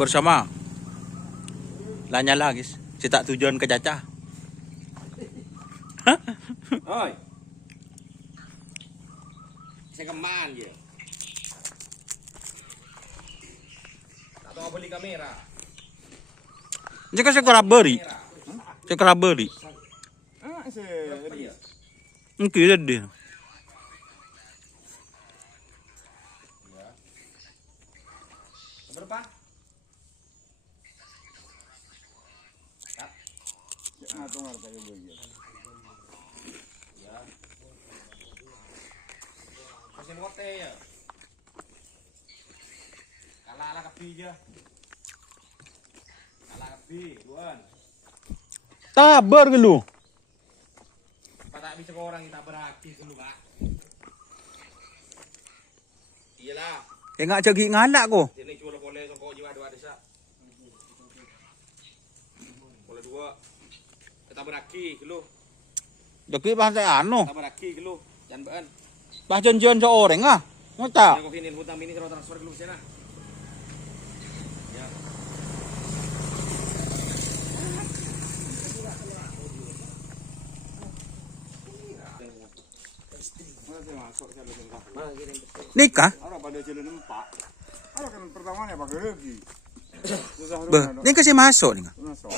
bersama Lanyala guys. Kita tujuan ke Caca. Oi. Saya keman je. Tak tahu beli kamera. Jika saya kerap beri. Saya kerap beri. Mungkin jadi. Berapa? Masih mote ya. Kalah kepi je. Kalah kepi, tuan. Tabar ke lu? Tak bisa ke orang kita berhati dulu, Pak. Iyalah. Enggak cegi ngalak ko. Sini cuma boleh sokok jiwa dua desa. Boleh dua. Kita berhati dulu. Deki bahasa anu. Kita berhati dulu. Jangan bean. Bah janjian seorang ah. Ngota. Yang kau hinin hutang ini kalau transfer dulu sana. Ya. Nikah? Orang pada jalan empat. Orang kan pertamanya pakai lagi. Ini kasih masuk nih. Masuk.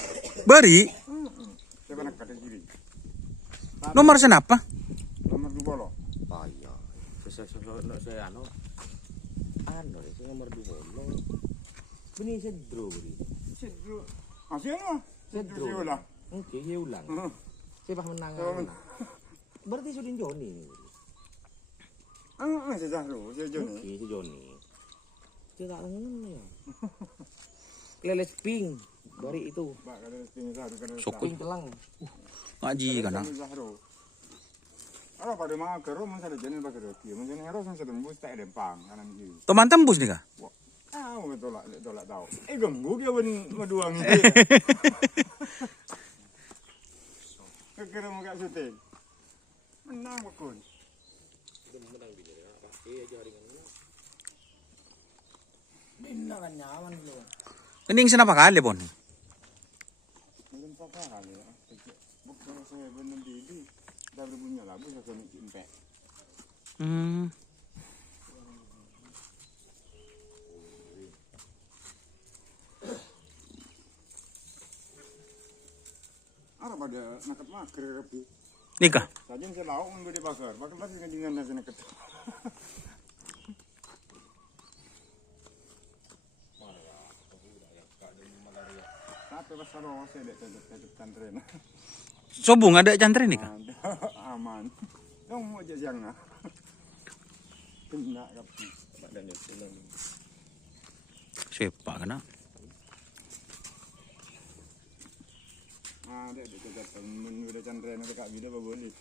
Beri. Saya pernah kata kiri. Nomor senapa? Nomor 2 loh. Oh iya. Saya anu. Saya nomor 2 lo. Ini sedro beri. Sedro. Masih anu? Sedro ulang. Oke, ya ulang. Saya paham menang. Berarti sudah Joni. Saya Zahro, saya Joni. Oke, si Joni. Dia tak ngene ya. Leles ping dari itu. Pak kalau sini Zahro kalau Ping telang. Ngaji kan ah. Zahro. Orang pada makan rumah saya Joni pakai roti. Mungkin harus saya tembus tak ada pang kanan kiri. Teman tembus nih kah? Tolak tahu. Ganggu dia pun maduang ini. Kira mau kat syuting. Menang bakun. Menang bini apa? Aja hari ini. Bina kan nyaman lo. Kening senapa kali pon? Belum apa kali ya. Bukan saya benar diri. Dah punya lagu saya kena impek. Ada pada nakat maker tapi. Nikah? Saja saya lauk membeli bakar. Bakar lagi dengan nasi nakat. Tapi pasal saya dah tetap tantren. Sobung ada cantren nih kah? Aman. Dong mau je siang ah. Kena kapi. Dan itu lang. Siapa kena? Ada dekat temen udah cantren dekat video apa boleh.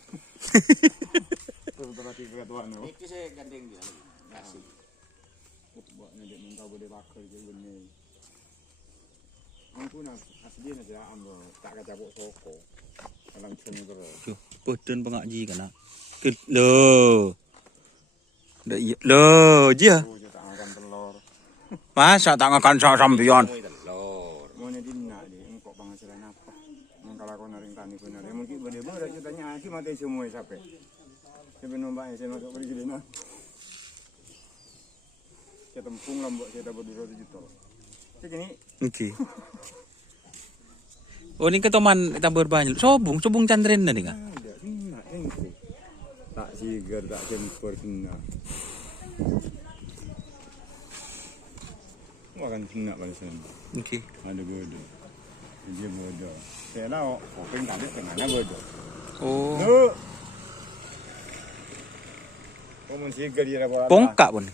Terus berarti dekat warna. Ini saya gandeng dia lagi. Kasih. Buatnya dia minta boleh bakar je benih. Aku nak asli nak jalan ambo tak kacabok soko. Alang cun terus. Yo, peden pengaji kena. Lo. Ndak iya. Lo, dia. Aku je tak makan telur. Masa tak ngakan sampion? Telur. Mau jadi nak dia engkau penghasilan apa? Kalau kau naring tani kau naring mungkin boleh berat tanya aki mati semua siapa? Siapa nombaknya saya masuk pergi dina. Saya tempung lambok saya dapat 200 juta. Segini. Oke. Oh ini keteman kita berbanyak. Sobung cantren nih kah? Ada kena engkau. Tak sigar tak sempur kena. Makan kena pada sana. Oke. Ada bodoh. Dia bodoh. Saya tahu, kopeng tadi kena bodoh. Oh. Lu. Kau sigar dia dapat. Pongkak pun.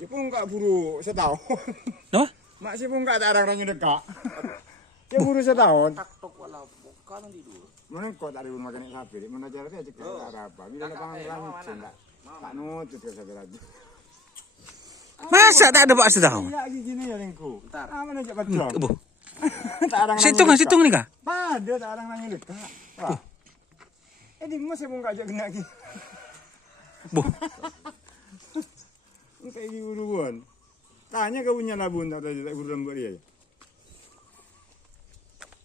Dia pongkak buru setahun. Apa? Mak si pongkak tak ada orang yang dekat. Dia buru setahun. Tok wala bukan di dulu. Mana kau tak ada rumah makan sapi? Mana cara dia cakap ada apa? Bila lapangan langit tak. Tak nutut ke sapi lagi. Masa tak ada pak setahun? Ya gini ya lingku. Bentar. Mana cak betul? Kebo. Tak ada. Situng nih kah? Pada tak ada orang yang dekat. Wah. Di mas saya pongkak aja kena lagi. Bu. Ini kayak gini buruan. Tanya kau punya labun tak tadi tak kurang buat dia.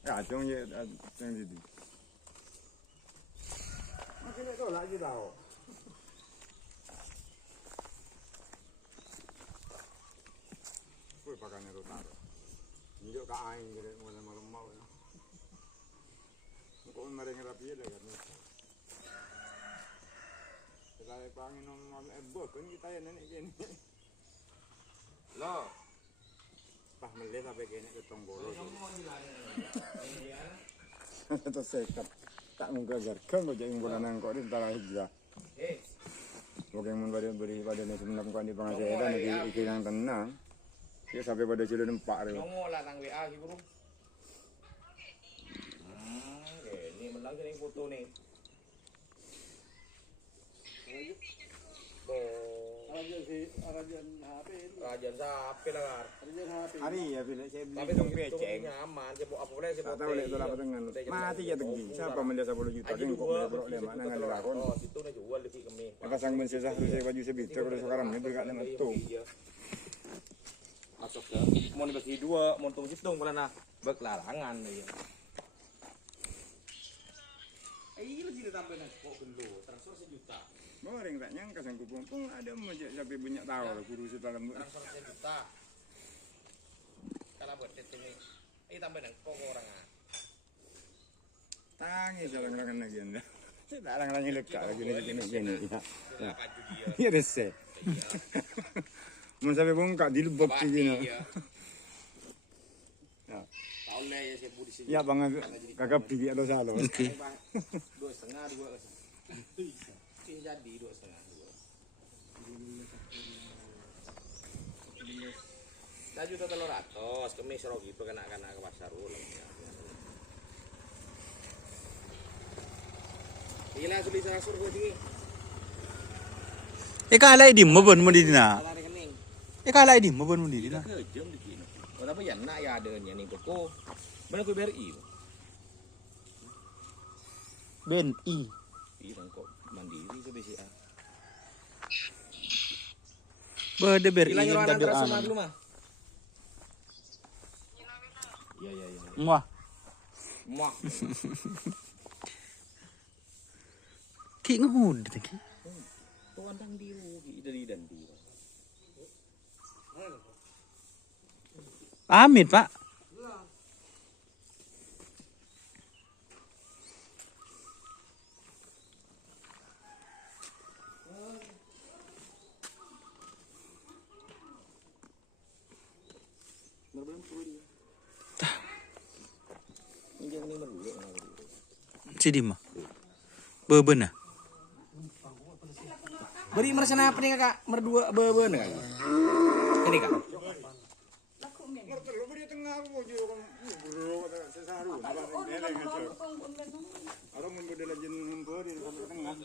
Kacung je yang jadi. Makin tak tahu lagi tahu. Kau pakai tu taruh. Tunjuk ke aing kira malam-malam mau. Kau mereng rapi dah kan. Kita panggil nom kan kita yang nenek gini. Lo. Pah melih sampai kene ke tonggolo. Terus sekat. Tak mungkin garkan kau jadi bola nangkok di tanah hijau. Bukan mun beri pada ni sebenarnya bukan di pengajian lagi ikan yang tenang. Dia sampai pada sudah nempak tu. Ngomong lah nang WA ki bro. Ni menang ni foto ni. Rajan sapi lah. Hari ya bila saya beli Tapi dong itu beceng. nyaman, saya mau apa boleh saya Tak tahu lek tu apa dengan. Mati ya tinggi. Siapa mendia 10 juta kan kok boleh problem mana ngan lakon. Oh, situ dah jual di kami. Pasang ben sesah saya baju sebita kalau sekarang ni berkat dengan tu. Masuk ke mau dibagi dua, mau tunggu situng pula nah. Berkelarangan dia. Iya sih ditambahin kok gelo, transfer 1 juta. Goreng tak nyangka sanggup pun ada macam sampai banyak tahu lah guru dalam. Transfer 1 juta. Kalau buat ini, ini tambahin kok orang ah. Tangis orang-orang lagi anda. Tak orang-orang lekat lagi gini. Ya. Baju dia. Ya rese. Mun sampai bongkak di lubuk gini. Ya. Ya. Tahu lah ya saya budi sini. Ya bang kakak pergi atau salah. Okey. 2,5 sih jadi 2,5 2. Juta 300 kami serok gitu kena ke pasar ulang. Gila sudah sarasur kau tinggi. Kalai di mabon mo di na. Kalau rekening. Kalai di mabon mo di na. Kejam di sini. Oh tapi ya nak ya ada nih toko. Mana kau BRI? BNI. Iya kok mandiri ke BCA. Berde BRI Gila nyuruh anak tadi transfer dulu mah. Iya. Muah. Muak. Ki ngahud ki. Tuan dang diru dari dan diru. Amit, Pak. Sidi mah. Beben ah. Beri meresana apa nih kakak? Merdua beben kan? Ini kak. Lu di tengah aku juga kan bro sesaru abang deleng aja. Orang mun bodel jen hempur di tengah.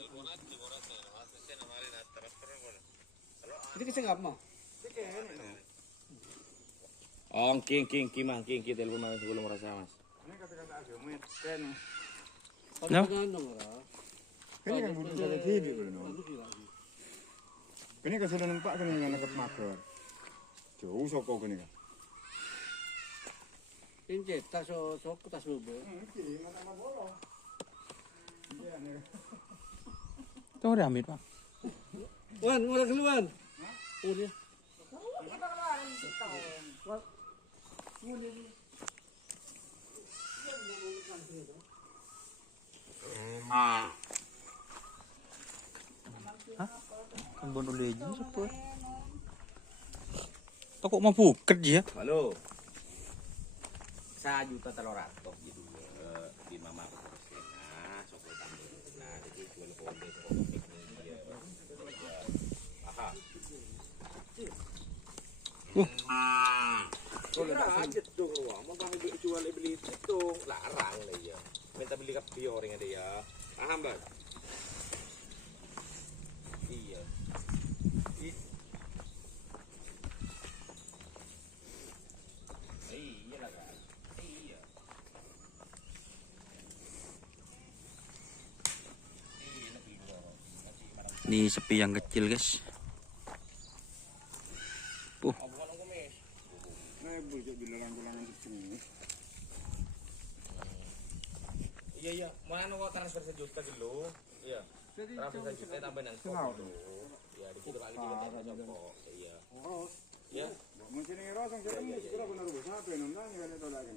Itu kisah ngap mah? Oh, king telepon mas sebelum merasa mas. Ini kata-kata aja meten. No? Ini kan butuh dari TV belum. Ini kan sudah nampak kan dengan nakap makar. Jauh soko kan ini. Ini tas sok tas mobil. Tahu ada Amit, Pak. Wan, mau keluar. Udah. Kan bono leji siapa? Takut mampu kerja. Halo. 1,300,000 gitu. Di mama persen. Nah, sok tambah. Nah, jadi jual kode komik dia. Aha. Kalau aja tuh, mau bang jual beli itu larang lah ya. Minta beli kapio orang ada ya. Paham bang? Iya. Iya lah kan. Iya. Ini sepi yang kecil, guys. bocok bilang-bilangan itu. Iya, mana gua transfer sejuta dulu. Iya. Transfer sejuta tambahin nang dulu. Ya, dikit lagi juga Joko. Iya. Ya. Mungkin ini rosong kita ini segera benar bos apa yang nanya kan itu lagi.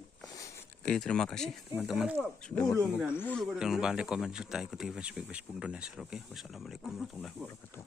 Oke, terima kasih teman-teman sudah bergabung. Jangan lupa like, komen, serta ikuti Facebook Indonesia. Oke, wassalamualaikum warahmatullahi wabarakatuh.